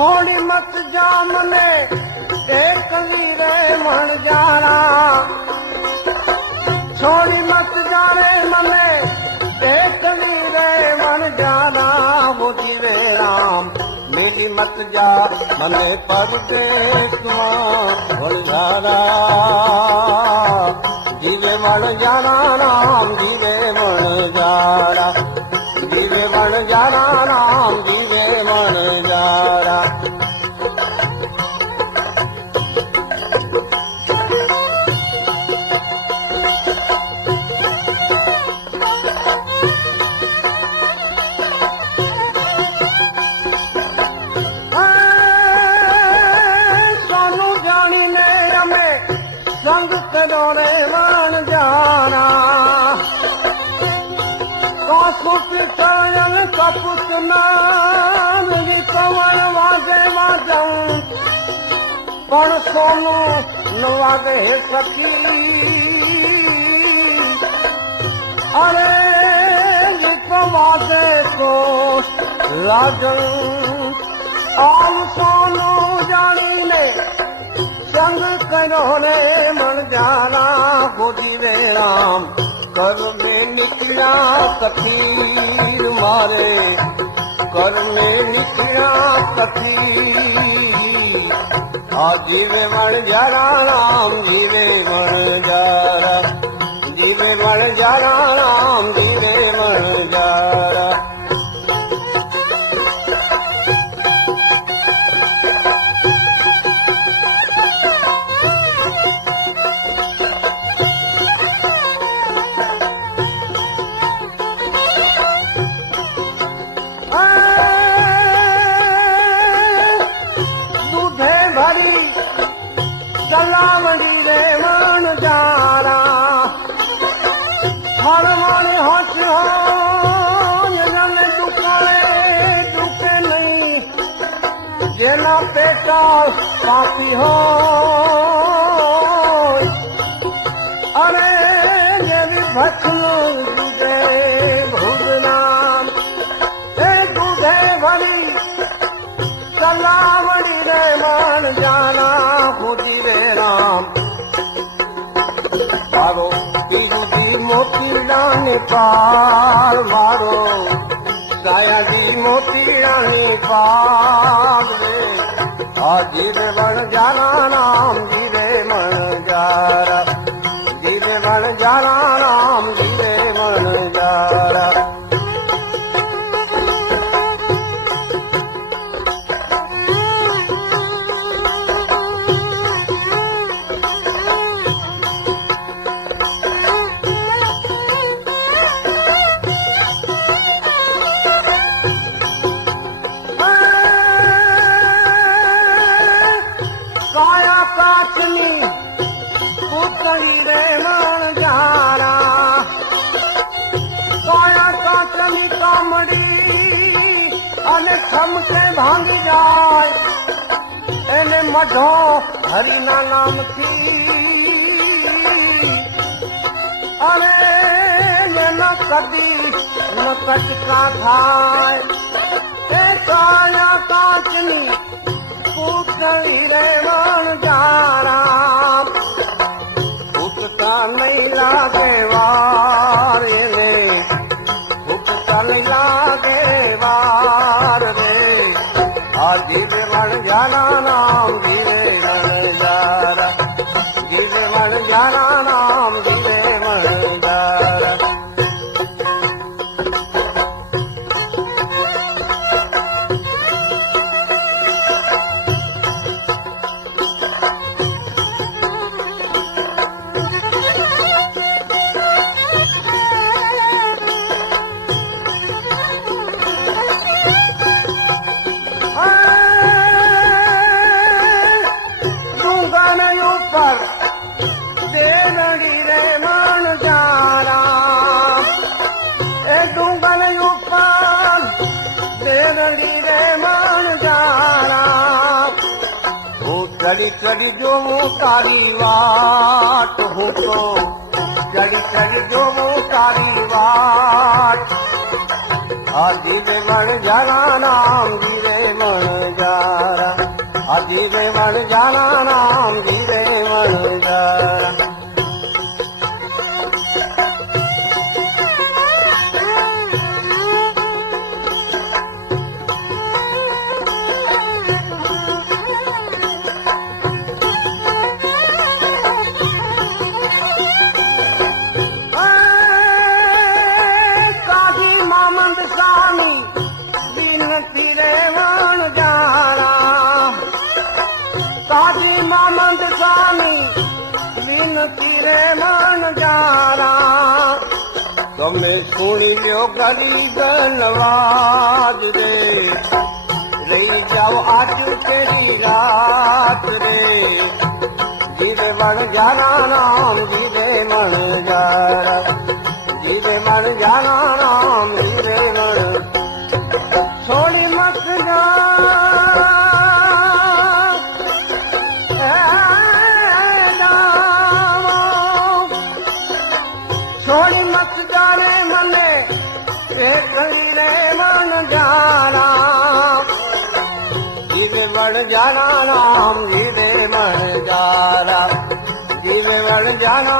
छोड़ी मत जा मने एक वीरे मन जाना, छोड़ी मत जा रे मने एक वीरे मन जाना। वो जीवे राम मेरी मत जा मने परदेस भूल जाना। जीवे मन जाना राम जीवे मन जाना, जीवे मन जाना राम जीवे मन जाना। संग करोड़े मान जाना, कासुट कायल कपुत नाम कमल वागे वाजम, पण सोनू न वागे सखी। अरे तो वागे तो लागन आम सोनू जानी ने संग करोड़े मन जाना। गोदी रे राम कर में निकला कथीर मारे, कर में निकला कथीर। आ जीवे मन जाना राम जीवे मन जाना, जीवे मन जाना राम जीवे मन जाना। सलावड़ी रे मन जाना, हर मन हंस हो जन दुकाए दुके नहीं, जेना पेटा पापी हो। अरे ये भी भक्लो दूधे भूलना, दूधे भरी सलावड़ी रे मन जाना। खुदी रे राम मारो तीजू मोती डानी पार मारो, साया दी मोती डानी पार रे। आ जीवे मन जाना राम जीवे मन जाना, जीवे मन जाना राम जीवे मन जाना। पुतली रे मन जाना, काया काचनी कामड़ी अने खमके भांगी जाए, एने मढो हरि ना नाम की। अरे ये न कदी न कटका खाए, ए काया काचनी पुतली रे मन जाना। उठता नहीं लागे वार ने, उठता नहीं लागे वार रे। आज जीवे मन जाना नाम जीवे मन जाना, जीवे मन जाना नाम जीवे मन जाना। चढ़ी चढ़ी जो वो तारी वाट हूँ तो, चढ़ी चढ़ी जो वो तारी वाट। जीवे वण जाना नाम जीवे वण जारा जीवे वण जाना नाम जीवे वण जारा काजी मामंद स्वामी विनती रे मन जारा તમે સુણી લ્યો ગરીબ નવાજ રે રહી જાઓ આજ તેરી રાત રે જીવે વણ જાના નામ જીવે મણ જારા જીવે મણ જાના નામ જીવે મણ છોડી મત જા छोड़ी मत जाने मने घड़ी रे मन जाना जीवे वण जाना नाम जीवे मन जारा जीवे वण जाना